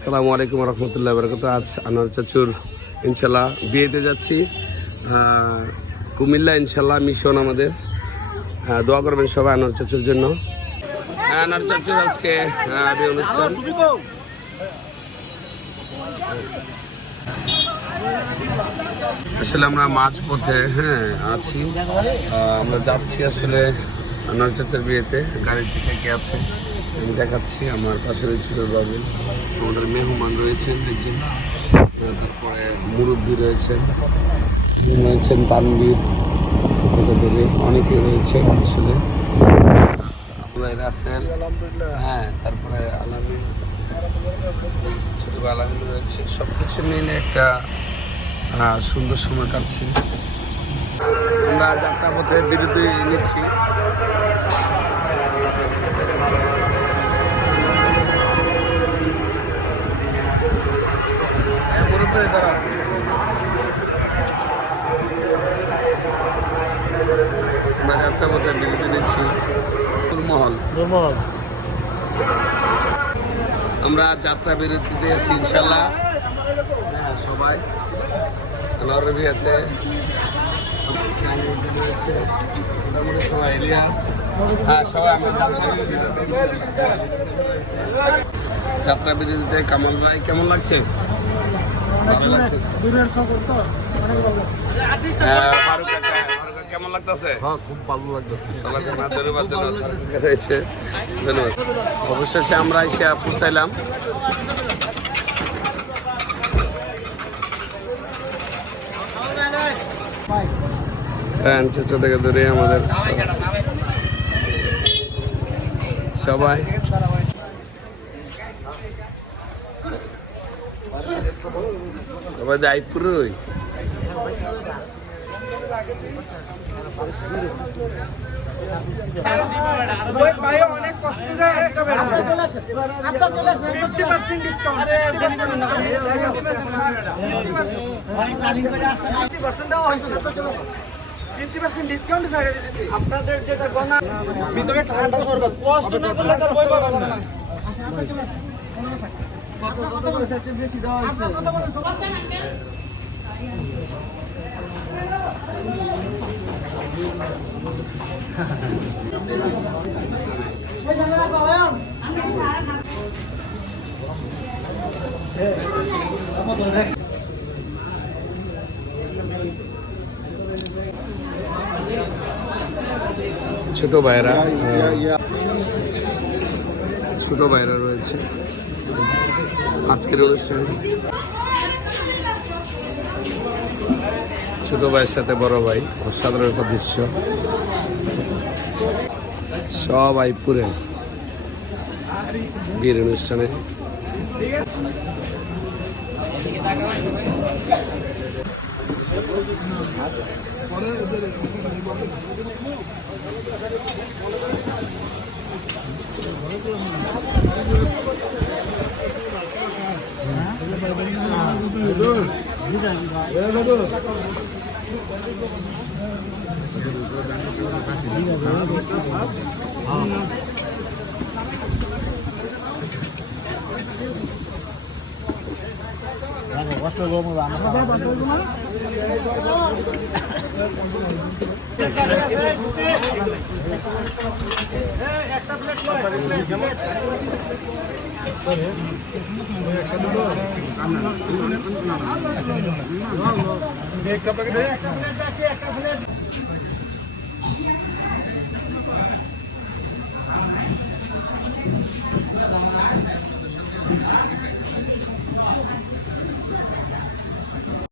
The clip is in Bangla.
আসসালামু আলাইকুম রহমতুল্লাহ বরকত। আজ আনোয়ার চাচুর ইনশাল্লাহ বিয়েতে যাচ্ছি কুমিল্লা, ইনশাল্লাহ মিশন আমাদের। দোয়া করবেন সবাই আনোয়ার চাচুর জন্য। আনোয়ার চাচুর আজকে বিয়ে অনুষ্ঠান। আসলে আমরা মাঝপথে আছি, আমরা যাচ্ছি আসলে আনোয়ার চাচার বিয়েতে। গাড়িতে কে আছে আমি দেখাচ্ছি। আমার পাশে রয়েছে বাবু, আমাদের মেহমান রয়েছেন একজন, তারপরে মুরব্বী রয়েছেন তানবীর থেকে ধরে অনেকে রয়েছেন আসলে। রাসেল, তারপরে আলামিন, ছোট আলামিন রয়েছে। সব কিছু মিলে একটা সুন্দর সময় কাটছে। আমরা যাত্রা পথে বিরতি নিচ্ছি। আমরা যাত্রা পথে বিরতি নিচ্ছি। মহল আমরা যাত্রা বিরতিতে আছি ইনশাল্লাহ। সবাই আনোয়ারের বিয়েতে ইলিয়াস, সবাই আমরা যাত্রা বিরতিতে। কামাল ভাই কেমন লাগছে? ভালো লাগছে। কেমন লাগতেছে? খুব ভালো লাগতেছে। ধন্যবাদ। অবশেষে আমরা এসে পৌঁছাইলাম। চেষ্টা থেকে ধরে আমাদের সবাই দায়পুরই অনেক কষ্ট যায়। 50% ডিসকাউন্ট ছাড়িয়ে দিতেছি। আপনাদের যেটা গণা ভিতরে ঠান্ডা শরবত কষ্ট না করলে তো বই পাবেন না। কথা বলেছে একটু বেশি দেওয়া হয়েছে। কথা বলেন ছোট ভাইরা রয়েছে আজকের অনুষ্ঠানে। ছোট ভাইয়ের সাথে বড় ভাই, অসাধারণ একটা দৃশ্য। সব আইপুরে বিয়ের অনুষ্ঠানে। কষ্ট একটা